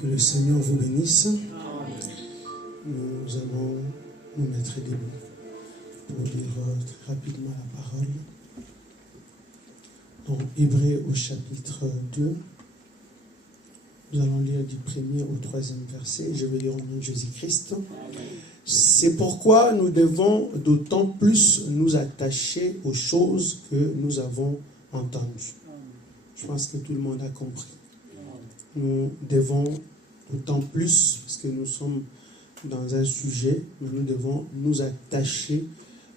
Que le Seigneur vous bénisse. Nous allons nous mettre debout pour lire très rapidement la parole. Dans Hébreux au chapitre 2, nous allons lire du 1er au 3e verset. Je vais lire au nom de Jésus-Christ. C'est pourquoi nous devons d'autant plus nous attacher aux choses que nous avons entendues. Je pense que tout le monde a compris. Nous devons d'autant plus, parce que nous sommes dans un sujet, mais nous devons nous attacher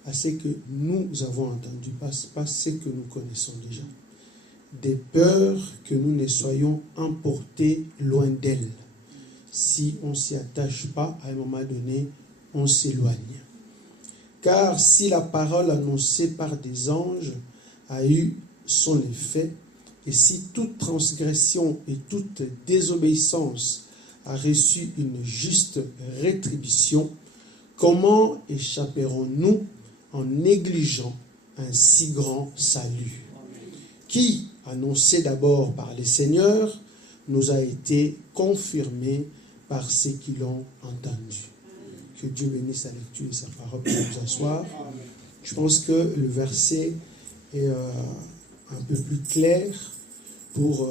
à ce que nous avons entendu, pas ce que nous connaissons déjà. Des peurs que nous ne soyons emportés loin d'elles. Si on ne s'y attache pas, à un moment donné, on s'éloigne. Car si la parole annoncée par des anges a eu son effet, et si toute transgression et toute désobéissance a reçu une juste rétribution, comment échapperons-nous en négligeant un si grand salut, qui, annoncé d'abord par les seigneurs, nous a été confirmé par ceux qui l'ont entendu. Que Dieu bénisse la lecture de sa parole pour nous asseoir. Je pense que le verset est un peu plus clair pour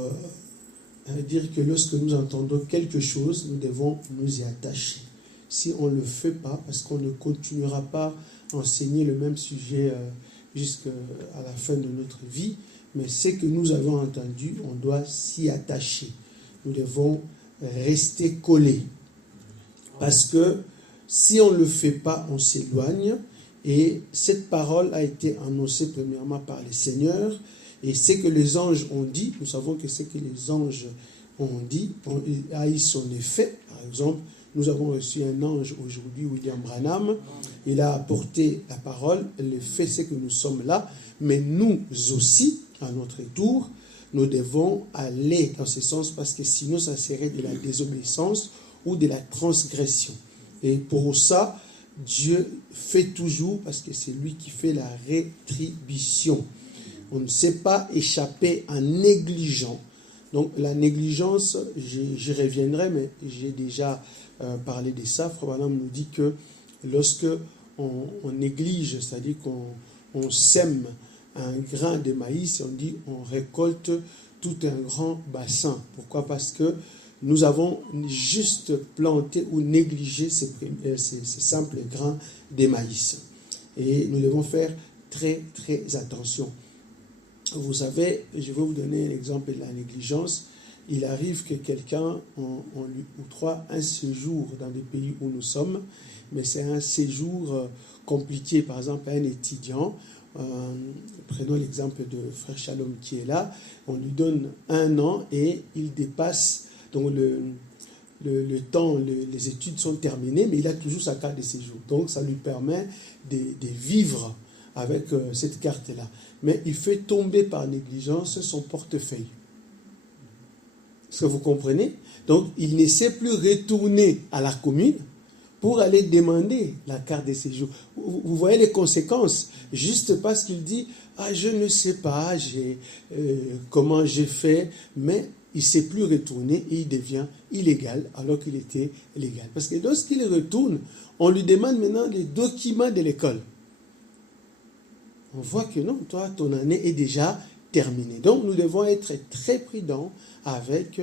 dire que lorsque nous entendons quelque chose, nous devons nous y attacher. Si on ne le fait pas, parce qu'on ne continuera pas à enseigner le même sujet jusqu'à la fin de notre vie, mais ce que nous avons entendu, on doit s'y attacher. Nous devons rester collés. Parce que si on ne le fait pas, on s'éloigne. Et cette parole a été annoncée premièrement par les seigneurs. Et ce que les anges ont dit, nous savons que ce que les anges ont dit a eu son effet. Par exemple, nous avons reçu un ange aujourd'hui, William Branham. Il a apporté la parole. Le fait, c'est que nous sommes là. Mais nous aussi, à notre tour, nous devons aller dans ce sens parce que sinon, ça serait de la désobéissance ou de la transgression. Et pour ça, Dieu fait toujours, parce que c'est lui qui fait la rétribution. On ne sait pas échapper en négligeant. Donc la négligence, j'y reviendrai, mais j'ai déjà parlé de ça. Frère Branham nous dit que lorsque on néglige, c'est-à-dire qu'on sème un grain de maïs, on dit on récolte tout un grand bassin. Pourquoi? Parce que nous avons juste planté ou négligé ces simples grains de maïs. Et nous devons faire très, très attention. Vous savez, je vais vous donner un exemple de la négligence. Il arrive que quelqu'un, on lui octroie un séjour dans des pays où nous sommes, mais c'est un séjour compliqué. Par exemple, un étudiant, prenons l'exemple de Frère Shalom qui est là, on lui donne 1 an et il dépasse, donc le temps, les études sont terminées, mais il a toujours sa carte de séjour. Donc ça lui permet de vivre avec cette carte-là. Mais il fait tomber par négligence son portefeuille. Est-ce que vous comprenez? Donc il ne sait plus retourner à la commune pour aller demander la carte de séjour. Vous voyez les conséquences. Juste parce qu'il dit « Ah, je ne sais pas comment j'ai fait », mais il ne sait plus retourner et il devient illégal alors qu'il était légal. Parce que lorsqu'il retourne, on lui demande maintenant les documents de l'école. On voit que non, toi, ton année est déjà terminée. Donc, nous devons être très prudents avec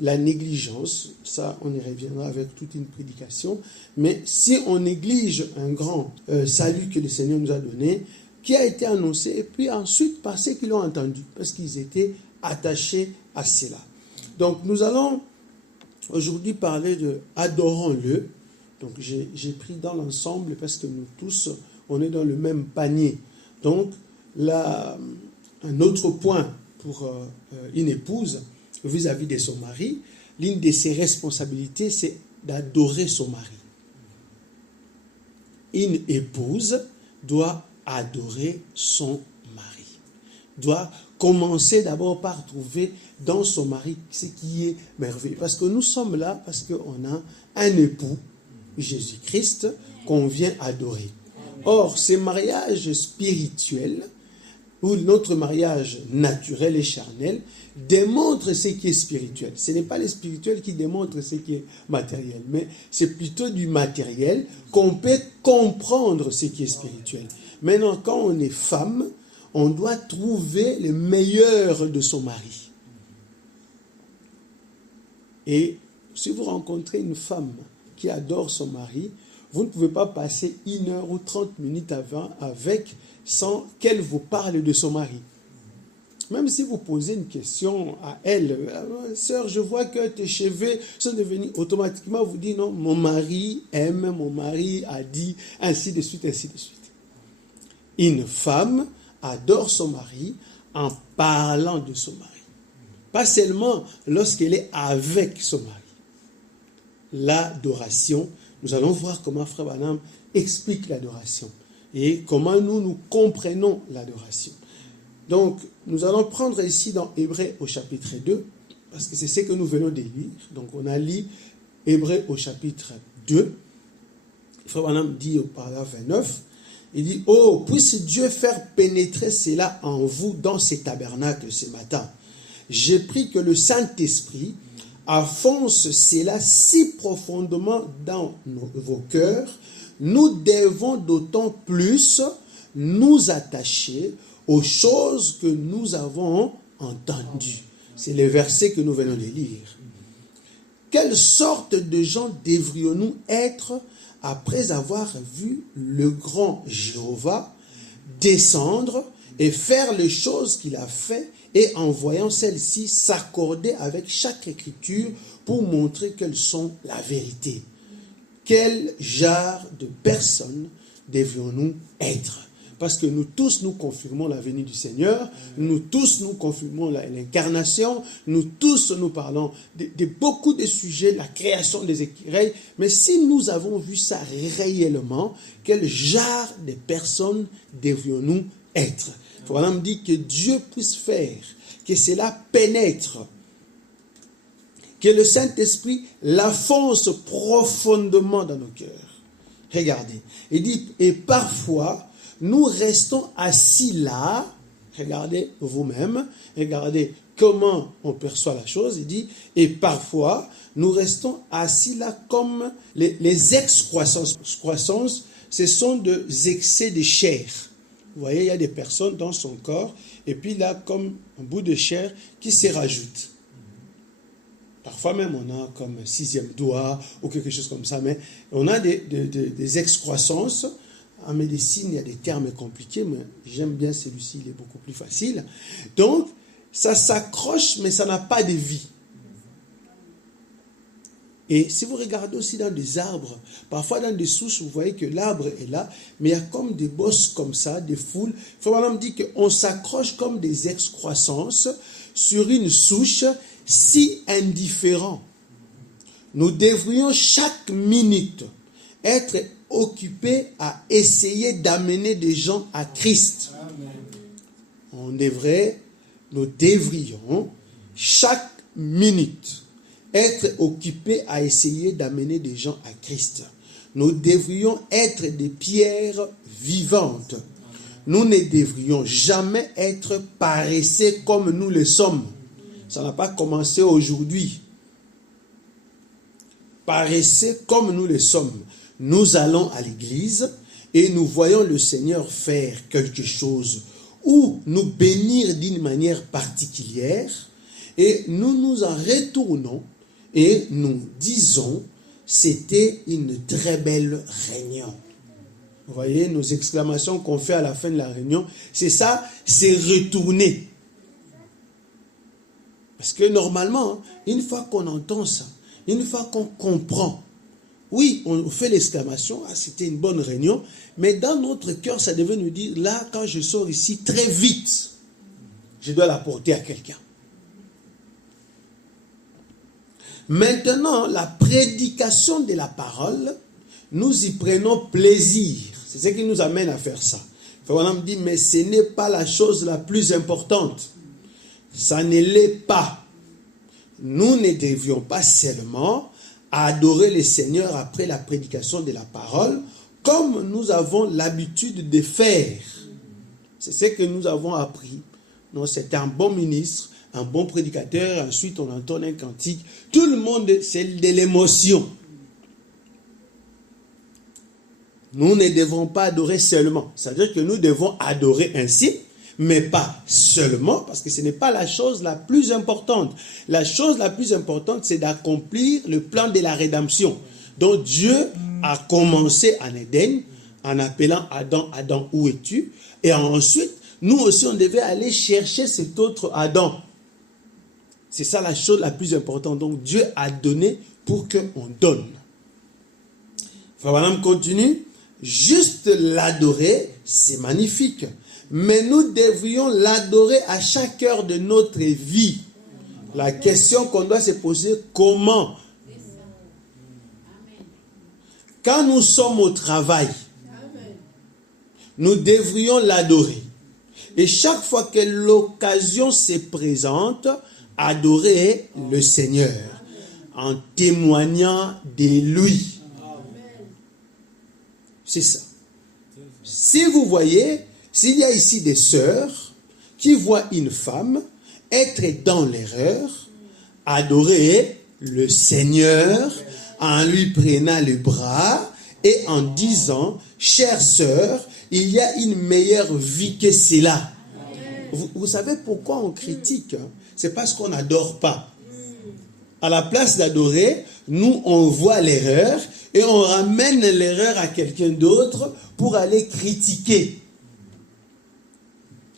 la négligence. Ça, on y reviendra avec toute une prédication. Mais si on néglige un grand salut que le Seigneur nous a donné, qui a été annoncé, et puis ensuite par ceux qui l'ont entendu, parce qu'ils étaient attachés à cela. Donc, nous allons aujourd'hui parler de « Adorons-le ». Donc, j'ai pris dans l'ensemble parce que nous tous, on est dans le même panier. Donc, là, un autre point pour une épouse vis-à-vis de son mari, l'une de ses responsabilités, c'est d'adorer son mari. Une épouse doit adorer son mari. Doit commencer d'abord par trouver dans son mari ce qui est merveilleux. Parce que nous sommes là, parce qu'on a un époux, Jésus-Christ, qu'on vient adorer. Or, ces mariages spirituels ou notre mariage naturel et charnel démontre ce qui est spirituel. Ce n'est pas le spirituel qui démontre ce qui est matériel, mais c'est plutôt du matériel qu'on peut comprendre ce qui est spirituel. Maintenant, quand on est femme, on doit trouver le meilleur de son mari. Et si vous rencontrez une femme qui adore son mari, vous ne pouvez pas passer 1 heure ou 30 minutes avec sans qu'elle vous parle de son mari. Même si vous posez une question à elle, sœur, je vois que tes cheveux sont devenus, automatiquement vous dites non, mon mari aime, mon mari a dit, ainsi de suite, ainsi de suite. Une femme adore son mari en parlant de son mari. Pas seulement lorsqu'elle est avec son mari. L'adoration, nous allons voir comment Frère Branham explique l'adoration et comment nous comprenons l'adoration. Donc, nous allons prendre ici dans Hébreux au chapitre 2, parce que c'est ce que nous venons de lire. Donc, on a lu Hébreux au chapitre 2. Frère Branham dit au paragraphe 29, il dit, « Oh, puisse Dieu faire pénétrer cela en vous dans ces tabernacles ce matin. J'ai pris que le Saint-Esprit enfonce cela si profondément dans vos cœurs. Nous devons d'autant plus nous attacher aux choses que nous avons entendues. » C'est le verset que nous venons de lire. Quelle sorte de gens devrions-nous être après avoir vu le grand Jéhovah descendre et faire les choses qu'il a fait, et en voyant celles-ci s'accorder avec chaque écriture pour montrer qu'elles sont la vérité? Quel genre de personnes devrions-nous être? Parce que nous tous, nous confirmons la venue du Seigneur, nous tous, nous confirmons l'incarnation, nous tous, nous parlons de beaucoup de sujets, la création des écureuils, mais si nous avons vu ça réellement, quel genre de personnes devrions-nous être? Voilà, me dit que Dieu puisse faire, que cela pénètre, que le Saint-Esprit l'enfonce profondément dans nos cœurs. Regardez, il dit, et parfois, nous restons assis là, regardez vous-même, regardez comment on perçoit la chose, il dit, et parfois, nous restons assis là comme les excroissances. Croissance, ce sont des excès de chair. Vous voyez, il y a des personnes dans son corps, et puis là, comme un bout de chair qui se rajoute. Parfois même, on a comme un 6e doigt, ou quelque chose comme ça, mais on a des excroissances. En médecine, il y a des termes compliqués, mais j'aime bien celui-ci, il est beaucoup plus facile. Donc, ça s'accroche, mais ça n'a pas de vie. Et si vous regardez aussi dans des arbres, parfois dans des souches, vous voyez que l'arbre est là, mais il y a comme des bosses comme ça, des foules. Il faut vraiment dire qu'on s'accroche comme des excroissances sur une souche si indifférent. Nous devrions chaque minute être occupés à essayer d'amener des gens à Christ. Nous devrions chaque minute être occupés à essayer d'amener des gens à Christ. Nous devrions être des pierres vivantes. Nous ne devrions jamais être paresseux comme nous le sommes. Ça n'a pas commencé aujourd'hui. Paresseux comme nous le sommes. Nous allons à l'église et nous voyons le Seigneur faire quelque chose ou nous bénir d'une manière particulière et nous nous en retournons et nous disons c'était une très belle réunion. Vous voyez nos exclamations qu'on fait à la fin de la réunion, c'est ça, c'est retourner. Parce que normalement, une fois qu'on entend ça, une fois qu'on comprend, oui, on fait l'exclamation, ah, c'était une bonne réunion, mais dans notre cœur, ça devait nous dire, là, quand je sors ici, très vite, je dois l'apporter à quelqu'un. Maintenant, la prédication de la parole, nous y prenons plaisir. C'est ce qui nous amène à faire ça. On me dit, mais ce n'est pas la chose la plus importante. Ça ne l'est pas. Nous ne devions pas seulement adorer le Seigneur après la prédication de la parole, comme nous avons l'habitude de faire. C'est ce que nous avons appris. Non, c'est un bon ministre, un bon prédicateur, ensuite on entonne un cantique. Tout le monde, c'est de l'émotion. Nous ne devons pas adorer seulement. C'est-à-dire que nous devons adorer ainsi, mais pas seulement, parce que ce n'est pas la chose la plus importante. La chose la plus importante, c'est d'accomplir le plan de la rédemption. Donc Dieu a commencé en Éden, en appelant Adam, Adam, où es-tu? Et ensuite, nous aussi, on devait aller chercher cet autre Adam. C'est ça la chose la plus importante. Donc Dieu a donné pour qu'on donne. Frère Branham continue. Juste l'adorer, c'est magnifique. Mais nous devrions l'adorer à chaque heure de notre vie. La question qu'on doit se poser, comment? Quand nous sommes au travail, nous devrions l'adorer. Et chaque fois que l'occasion se présente, adorer le Seigneur en témoignant de lui. C'est ça. Si vous voyez, s'il y a ici des sœurs qui voient une femme être dans l'erreur, adorer le Seigneur en lui prenant le bras et en disant, chère sœur, il y a une meilleure vie que cela. Vous savez pourquoi on critique? C'est parce qu'on n'adore pas. À la place d'adorer, nous on voit l'erreur et on ramène l'erreur à quelqu'un d'autre pour aller critiquer.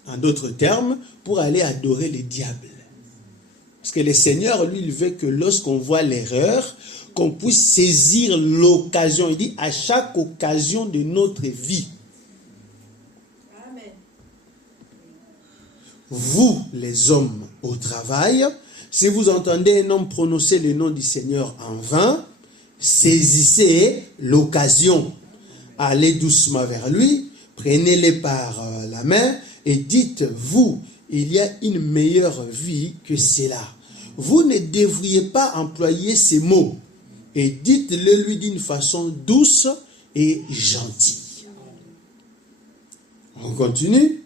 En d'autres termes, pour aller adorer le diable. Parce que le Seigneur, lui, il veut que lorsqu'on voit l'erreur, qu'on puisse saisir l'occasion. Il dit à chaque occasion de notre vie. Amen. Vous, les hommes au travail, si vous entendez un homme prononcer le nom du Seigneur en vain, saisissez l'occasion. Allez doucement vers lui, prenez-le par la main et dites-vous, il y a une meilleure vie que cela. Vous ne devriez pas employer ces mots et dites-le lui d'une façon douce et gentille. On continue.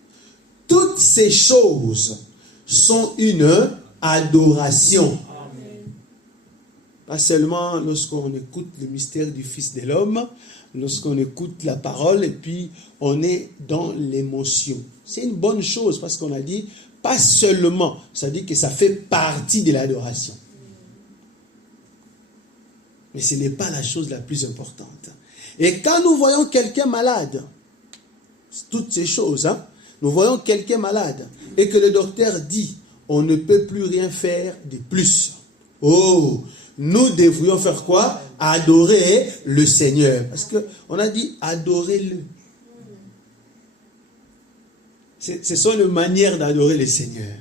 Toutes ces choses sont une adoration. Pas seulement lorsqu'on écoute le mystère du Fils de l'homme, lorsqu'on écoute la parole et puis on est dans l'émotion. C'est une bonne chose parce qu'on a dit pas seulement, ça dit que ça fait partie de l'adoration. Mais ce n'est pas la chose la plus importante. Et quand nous voyons quelqu'un malade, toutes ces choses, nous voyons quelqu'un malade et que le docteur dit on ne peut plus rien faire de plus. Oh, nous devrions faire quoi? Adorer le Seigneur. Parce qu'on a dit adorez-le. Ce sont les manières d'adorer le Seigneur.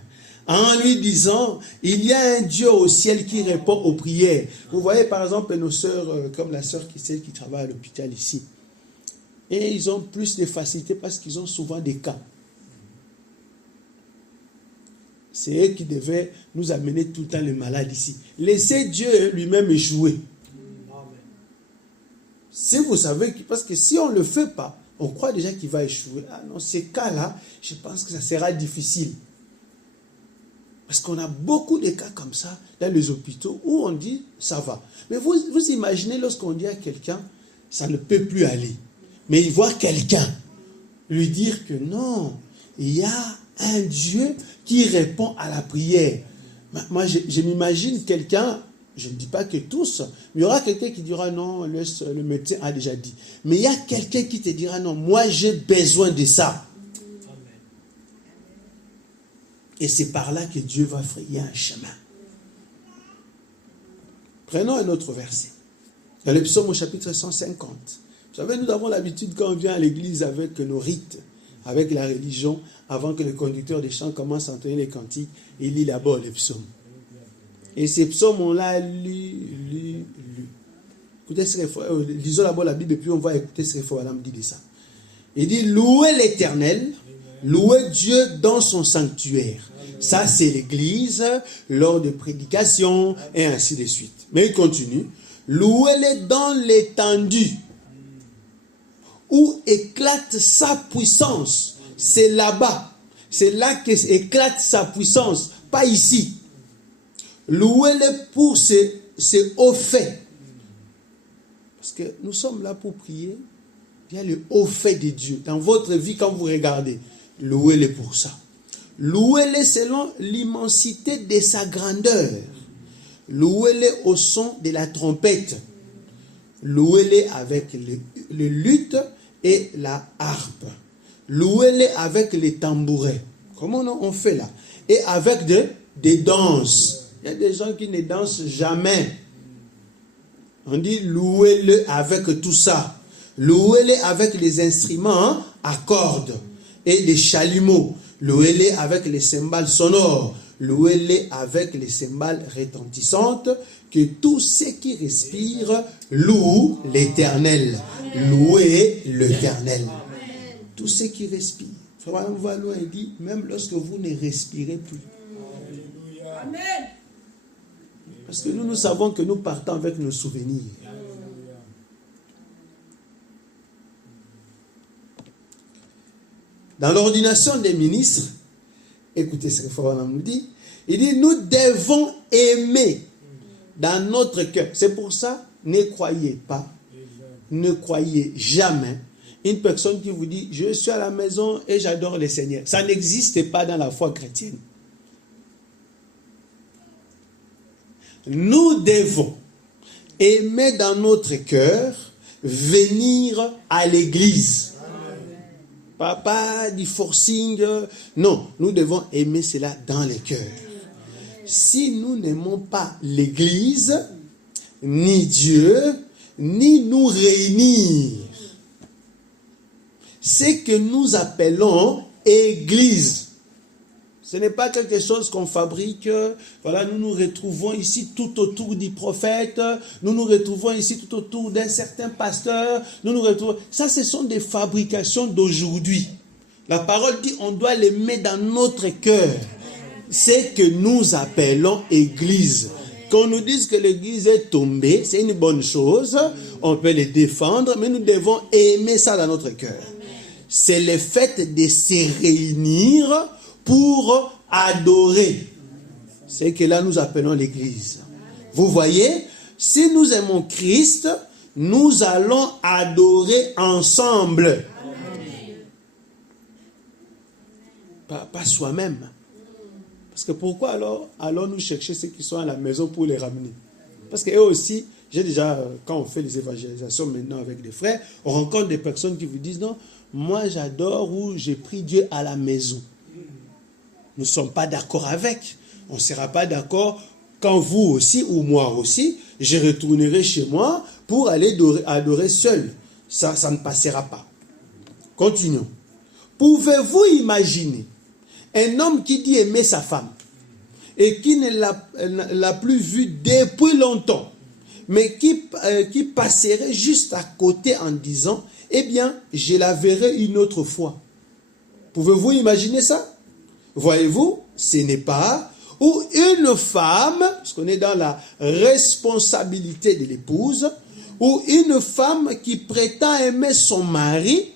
En lui disant, il y a un Dieu au ciel qui répond aux prières. Vous voyez par exemple nos sœurs, comme la sœur celle qui travaille à l'hôpital ici. Et ils ont plus de facilité parce qu'ils ont souvent des cas. C'est eux qui devaient nous amener tout le temps les malades ici. Laissez Dieu lui-même échouer. Si vous savez, parce que si on ne le fait pas, on croit déjà qu'il va échouer. Ah non, ces cas-là, je pense que ça sera difficile. Parce qu'on a beaucoup de cas comme ça dans les hôpitaux où on dit ça va. Mais vous imaginez lorsqu'on dit à quelqu'un ça ne peut plus aller. Mais il voit quelqu'un lui dire que non, il y a un Dieu qui répond à la prière. Moi, je m'imagine quelqu'un, je ne dis pas que tous, mais il y aura quelqu'un qui dira non, le médecin a déjà dit. Mais il y a quelqu'un qui te dira non, moi j'ai besoin de ça. Et c'est par là que Dieu va frayer un chemin. Prenons un autre verset. Dans le psaume au chapitre 150. Vous savez, nous avons l'habitude quand on vient à l'église avec nos rites, avec la religion, avant que le conducteur des chants commence à entonner les cantiques, il lit d'abord les psaumes. Et ces psaumes, on l'a lu. Écoutez ce référent, lisons d'abord la Bible et puis on va écouter ce référent dit de ça. Il dit, louez l'Éternel, louez Dieu dans son sanctuaire. Ça, c'est l'église, lors de prédications, et ainsi de suite. Mais il continue. Louez-le dans l'étendue, où éclate sa puissance. c'est là-bas. C'est là qu'éclate sa puissance, pas ici. Louez-le pour ses hauts faits. Parce que nous sommes là pour prier. Il y a le haut fait de Dieu. Dans votre vie, quand vous regardez, louez-le pour ça. Louez-le selon l'immensité de sa grandeur. Louez-le au son de la trompette. Louez-le avec le luth et la harpe. Louez-le avec les tambourins. Comment on fait là? Et avec des danses. Il y a des gens qui ne dansent jamais. On dit louez-le avec tout ça. Louez-le avec les instruments à cordes et les chalumeaux. Louez-le avec les cymbales sonores. Louez-le avec les cymbales retentissantes. Que tous ceux qui respirent louent l'Éternel. Louez l'Éternel. Tous ceux qui respirent. Frère, on va loin et dit, même lorsque vous ne respirez plus. Amen. Parce que nous savons que nous partons avec nos souvenirs. Dans l'ordination des ministres, écoutez ce que Frère nous dit, il dit, nous devons aimer dans notre cœur. C'est pour ça, ne croyez pas, ne croyez jamais une personne qui vous dit, je suis à la maison et j'adore le Seigneur. Ça n'existe pas dans la foi chrétienne. Nous devons aimer dans notre cœur, venir à l'église. Pas du forcing. Non, nous devons aimer cela dans les cœurs. Si nous n'aimons pas l'église, ni Dieu, ni nous réunir, c'est que nous appelons église. Ce n'est pas quelque chose qu'on fabrique. Voilà, nous nous retrouvons ici tout autour du prophète. Nous nous retrouvons ici tout autour d'un certain pasteur. Nous nous retrouvons. Ça, ce sont des fabrications d'aujourd'hui. La parole dit, on doit les mettre dans notre cœur. C'est que nous appelons église. Qu'on nous dise que l'église est tombée, c'est une bonne chose. On peut les défendre, mais nous devons aimer ça dans notre cœur. C'est le fait de se réunir pour adorer. C'est que là nous appelons l'église. Vous voyez, si nous aimons Christ, nous allons adorer ensemble. Pas soi-même. Parce que pourquoi alors allons-nous chercher ceux qui sont à la maison pour les ramener? Parce qu'eux aussi, j'ai déjà, quand on fait les évangélisations maintenant avec des frères, on rencontre des personnes qui vous disent, non, moi j'adore ou j'ai pris Dieu à la maison. Nous ne sommes pas d'accord avec. On ne sera pas d'accord quand vous aussi ou moi aussi, je retournerai chez moi pour aller adorer seul. Ça ne passera pas. Continuons. Pouvez-vous imaginer un homme qui dit aimer sa femme et qui ne l'a plus vue depuis longtemps, mais qui passerait juste à côté en disant, eh bien, je la verrai une autre fois. Pouvez-vous imaginer ça? Voyez-vous, ce n'est pas ou une femme, parce qu'on est dans la responsabilité de l'épouse, ou une femme qui prétend aimer son mari,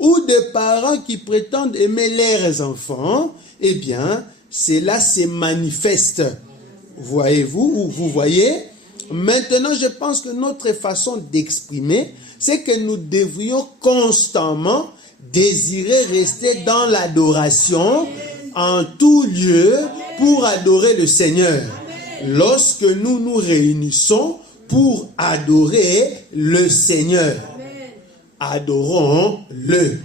ou des parents qui prétendent aimer leurs enfants, eh bien, cela se manifeste. Voyez-vous, ou vous voyez? Maintenant, je pense que notre façon d'exprimer, c'est que nous devrions constamment désirer rester dans l'adoration, en tout lieu, pour adorer le Seigneur. Lorsque nous nous réunissons pour adorer le Seigneur. Adorons-le.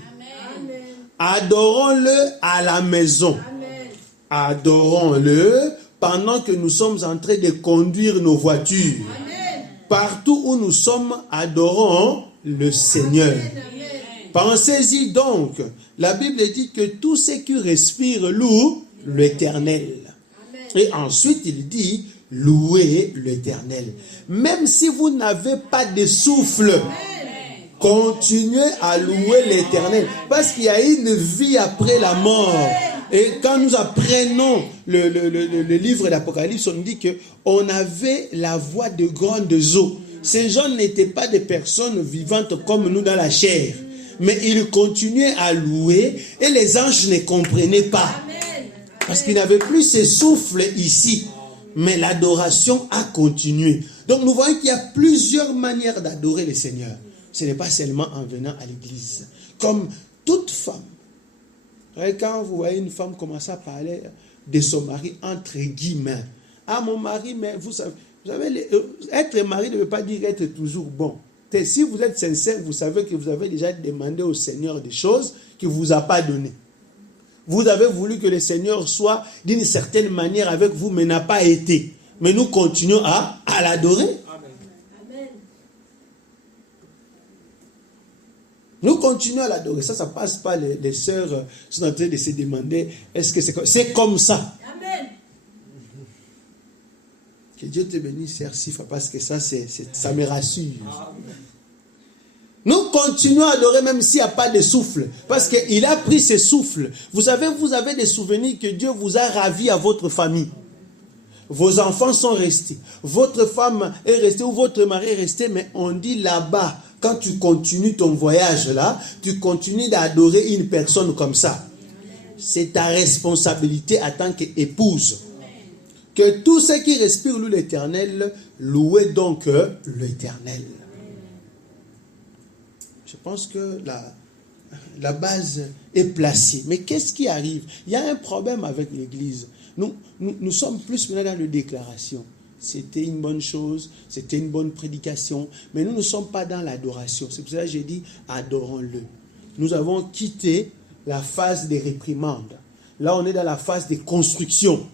Adorons-le à la maison. Adorons-le pendant que nous sommes en train de conduire nos voitures. Partout où nous sommes, adorons le Seigneur. Pensez-y donc. La Bible dit que tous ceux qui respirent louent l'Éternel. Et ensuite, il dit, louez l'Éternel. Même si vous n'avez pas de souffle, continuez à louer l'Éternel. Parce qu'il y a une vie après la mort. Et quand nous apprenons le livre d'Apocalypse, on nous dit qu'on avait la voix de grandes eaux. Ces gens n'étaient pas des personnes vivantes comme nous dans la chair. Mais il continuait à louer et les anges ne comprenaient pas. Parce qu'il n'avait plus ce souffle ici. Mais l'adoration a continué. Donc nous voyons qu'il y a plusieurs manières d'adorer le Seigneur. Ce n'est pas seulement en venant à l'église. Comme toute femme. Quand vous voyez une femme commencer à parler de son mari entre guillemets. Ah, mon mari, mais vous savez être mari ne veut pas dire être toujours bon. Et si vous êtes sincère, vous savez que vous avez déjà demandé au Seigneur des choses qu'il ne vous a pas données. Vous avez voulu que le Seigneur soit d'une certaine manière avec vous, mais n'a pas été. Mais nous continuons à l'adorer. Amen. Nous continuons à l'adorer. Ça passe pas. Les sœurs sont en train de se demander, est-ce que c'est comme ça? Amen. Que Dieu te bénisse, Sœur Sifa, parce que ça me rassure. Amen. Nous continuons à adorer même s'il n'y a pas de souffle. Parce qu'il a pris ce souffle. Vous avez des souvenirs que Dieu vous a ravis à votre famille. Vos enfants sont restés. Votre femme est restée ou votre mari est resté. Mais on dit là-bas, quand tu continues ton voyage là, tu continues d'adorer une personne comme ça. C'est ta responsabilité en tant qu'épouse. Que tous ceux qui respirent louent l'Éternel, louez donc l'Éternel. Je pense que la base est placée. Mais qu'est-ce qui arrive? Il y a un problème avec l'Église. Nous sommes plus maintenant dans la déclaration. C'était une bonne chose, c'était une bonne prédication, mais nous ne sommes pas dans l'adoration. C'est pour ça que j'ai dit, adorons-le. Nous avons quitté la phase des réprimandes. Là, on est dans la phase des constructions.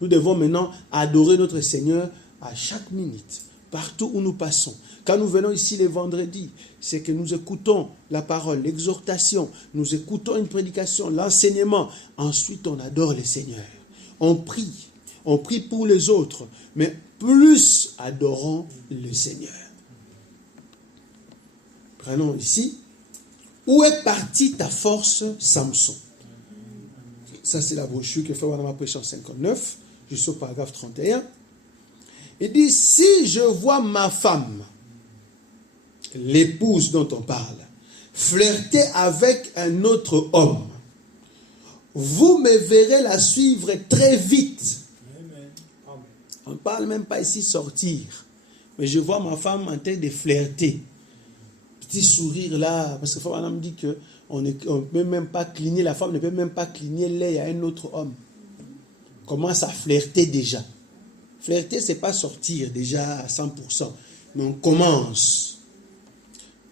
Nous devons maintenant adorer notre Seigneur à chaque minute, partout où nous passons. Quand nous venons ici les vendredis, c'est que nous écoutons la parole, l'exhortation, nous écoutons une prédication, l'enseignement. Ensuite, on adore le Seigneur. On prie pour les autres, mais plus adorons le Seigneur. Prenons ici. Où est partie ta force, Samson? Ça, c'est la brochure que fait Mme Prêche en 59, jusqu'au paragraphe 31. Il dit, si je vois ma femme, l'épouse dont on parle, flirter avec un autre homme, vous me verrez la suivre très vite. On ne parle même pas ici sortir. Mais je vois ma femme en train de flirter. Petit sourire là, parce que la femme me dit qu'on ne peut même pas cligner, la femme ne peut même pas cligner l'œil à un autre homme. Commence à flirter déjà. Flirter, ce n'est pas sortir déjà à 100%. Mais on commence.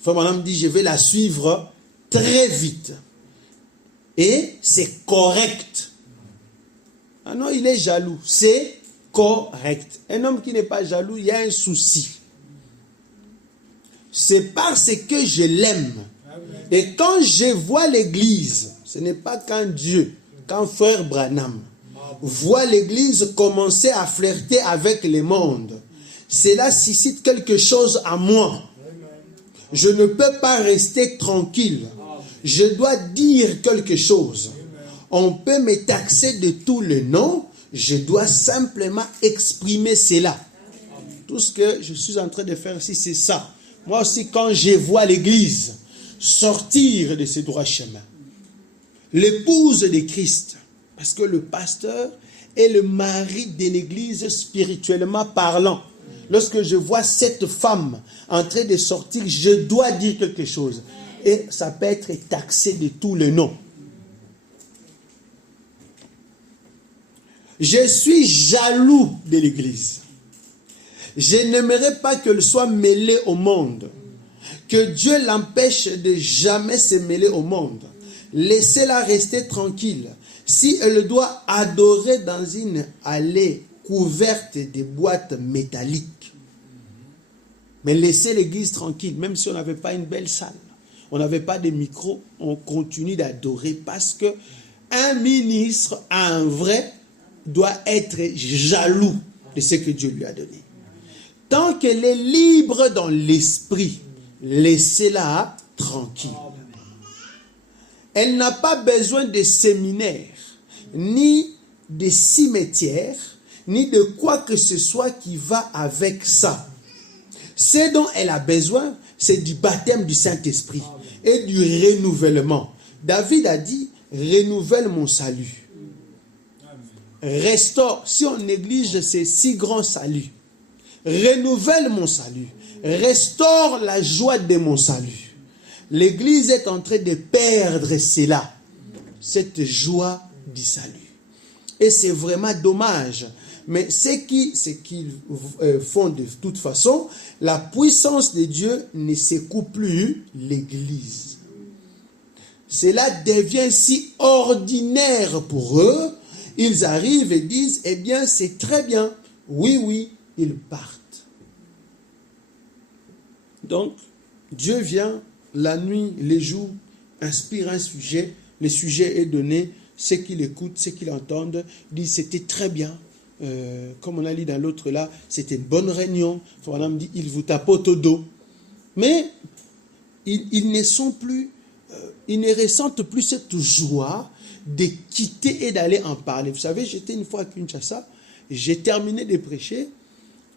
La femme me dit, je vais la suivre très vite. Et c'est correct. Ah non, il est jaloux. C'est correct. Un homme qui n'est pas jaloux, il y a un souci. C'est parce que je l'aime. Et quand je vois l'église, ce n'est pas quand Dieu, quand frère Branham voit l'église commencer à flirter avec le monde, cela suscite quelque chose à moi. Je ne peux pas rester tranquille. Je dois dire quelque chose. On peut me taxer de tous les noms. Je dois simplement exprimer cela. Tout ce que je suis en train de faire ici, c'est ça. Moi aussi, quand je vois l'église sortir de ses droits chemins, l'épouse de Christ, parce que le pasteur est le mari de l'église spirituellement parlant. Lorsque je vois cette femme en train de sortir, je dois dire quelque chose. Et ça peut être taxé de tous les noms. Je suis jaloux de l'église. Je n'aimerais pas qu'elle soit mêlée au monde. Que Dieu l'empêche de jamais se mêler au monde. Laissez-la rester tranquille. Si elle doit adorer dans une allée couverte de boîtes métalliques, mais laissez l'église tranquille, même si on n'avait pas une belle salle. On n'avait pas de micro, on continue d'adorer parce que un ministre, un vrai, doit être jaloux de ce que Dieu lui a donné. Tant qu'elle est libre dans l'esprit, laissez-la tranquille. Elle n'a pas besoin de séminaire, ni de cimetière, ni de quoi que ce soit qui va avec ça. Ce dont elle a besoin, c'est du baptême du Saint-Esprit. et du renouvellement. David a dit, renouvelle mon salut. Restaure, si on néglige ces 6 grands saluts, renouvelle mon salut. Restaure la joie de mon salut. L'Église est en train de perdre cela, cette joie du salut. Et c'est vraiment dommage. Mais ce qu'ils font de toute façon, la puissance de Dieu ne secoue plus l'Église. Cela devient si ordinaire pour eux, ils arrivent et disent, eh bien c'est très bien, oui, ils partent. Donc, Dieu vient, la nuit, les jours, inspire un sujet, le sujet est donné, ceux qui l'écoutent, ceux qui l'entendent, disent c'était très bien. Comme on a lu dans l'autre là, c'était une bonne réunion. On dit, ils vous tapotent au dos. Mais ils ne sont plus, ils ne ressentent plus cette joie de quitter et d'aller en parler. Vous savez, j'étais une fois à Kinshasa, j'ai terminé de prêcher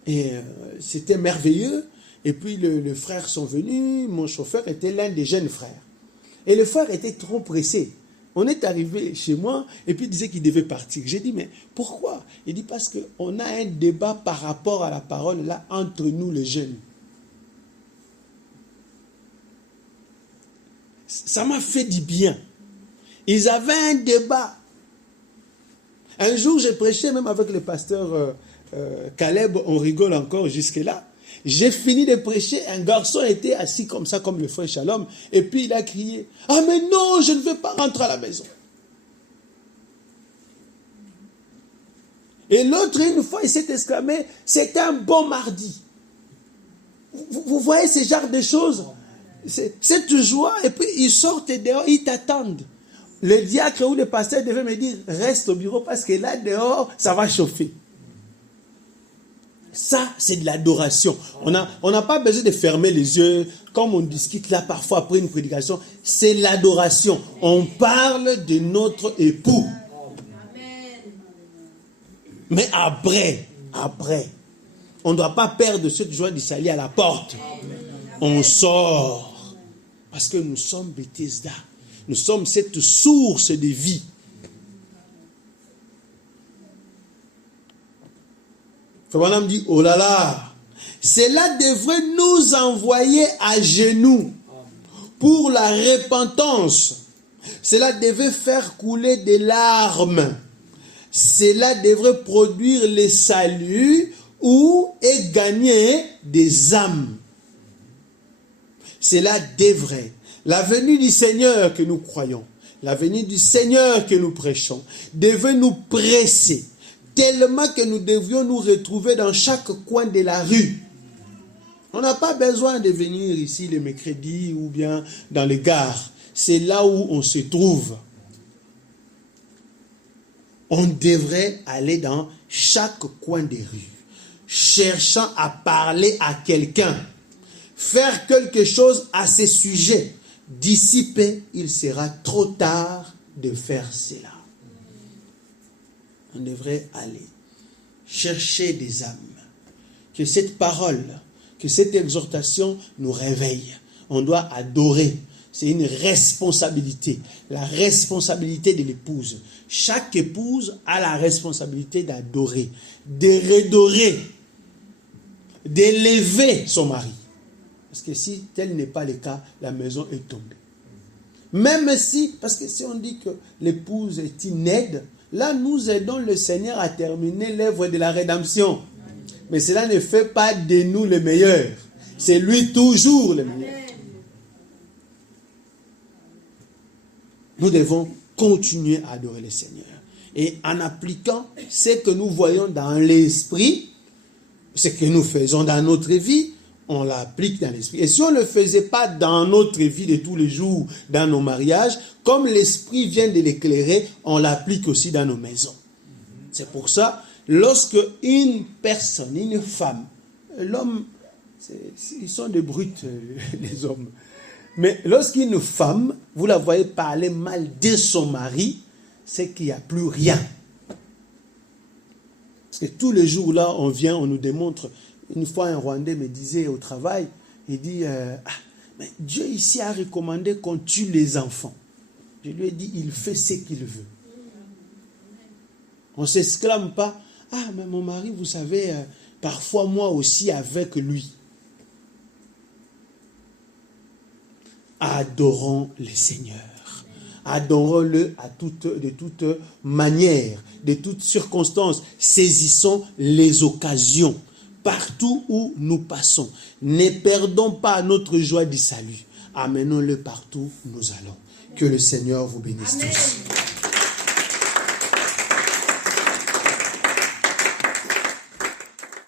et c'était merveilleux. Et puis les frères sont venus, mon chauffeur était l'un des jeunes frères. Et le frère était trop pressé. On est arrivé chez moi et puis il disait qu'il devait partir. J'ai dit, mais pourquoi? Il dit, parce qu'on a un débat par rapport à la parole là entre nous les jeunes. Ça m'a fait du bien. Ils avaient un débat. Un jour, j'ai prêché même avec le pasteur Caleb, on rigole encore jusque-là. J'ai fini de prêcher, un garçon était assis comme ça, comme le frère Shalom, et puis il a crié, « Ah mais non, je ne veux pas rentrer à la maison. » Et l'autre, une fois, il s'est exclamé, « C'est un bon mardi. » Vous voyez ce genre de choses? Cette joie, et puis ils sortent dehors, ils t'attendent. Le diacre ou le pasteur devait me dire, « Reste au bureau parce que là, dehors, ça va chauffer. » Ça, c'est de l'adoration. On n'a pas besoin de fermer les yeux, comme on discute là parfois après une prédication. C'est l'adoration. On parle de notre époux. Mais après, on ne doit pas perdre cette joie de salir à la porte. On sort. Parce que nous sommes Bethesda. Nous sommes cette source de vie. Madame dit, oh là là, cela devrait nous envoyer à genoux pour la repentance. Cela devait faire couler des larmes. Cela devrait produire le salut et gagner des âmes. Cela devrait. La venue du Seigneur que nous croyons, la venue du Seigneur que nous prêchons, devait nous presser. Tellement que nous devions nous retrouver dans chaque coin de la rue. On n'a pas besoin de venir ici le mercredi ou bien dans les gares. C'est là où on se trouve. On devrait aller dans chaque coin des rues, cherchant à parler à quelqu'un, faire quelque chose à ce sujet. D'ici peu, il sera trop tard de faire cela. On devrait aller chercher des âmes. Que cette parole, que cette exhortation nous réveille. On doit adorer. C'est une responsabilité. La responsabilité de l'épouse. Chaque épouse a la responsabilité d'adorer, de redorer, d'élever son mari. Parce que si tel n'est pas le cas, la maison est tombée. Même si, parce que si on dit que l'épouse est une aide, là, nous aidons le Seigneur à terminer l'œuvre de la rédemption. Mais cela ne fait pas de nous les meilleurs. C'est lui toujours le meilleur. Nous devons continuer à adorer le Seigneur. Et en appliquant ce que nous voyons dans l'esprit, ce que nous faisons dans notre vie, on l'applique dans l'esprit. Et si on ne le faisait pas dans notre vie de tous les jours, dans nos mariages, comme l'esprit vient de l'éclairer, on l'applique aussi dans nos maisons. C'est pour ça, lorsque une personne, une femme, l'homme, ils sont des brutes, les hommes. Mais lorsqu'une femme, vous la voyez parler mal de son mari, c'est qu'il n'y a plus rien. Parce que tous les jours là, on vient, on nous démontre. Une fois, un Rwandais me disait au travail, il dit, Mais Dieu ici a recommandé qu'on tue les enfants. Je lui ai dit, il fait ce qu'il veut. On ne s'exclame pas, ah, mais mon mari, vous savez, parfois moi aussi avec lui. Adorons le Seigneur. Adorons-le de toute manière, de toutes circonstances. Saisissons les occasions partout où nous passons. Ne perdons pas notre joie du salut. Amenons-le partout où nous allons. Que le Seigneur vous bénisse tous.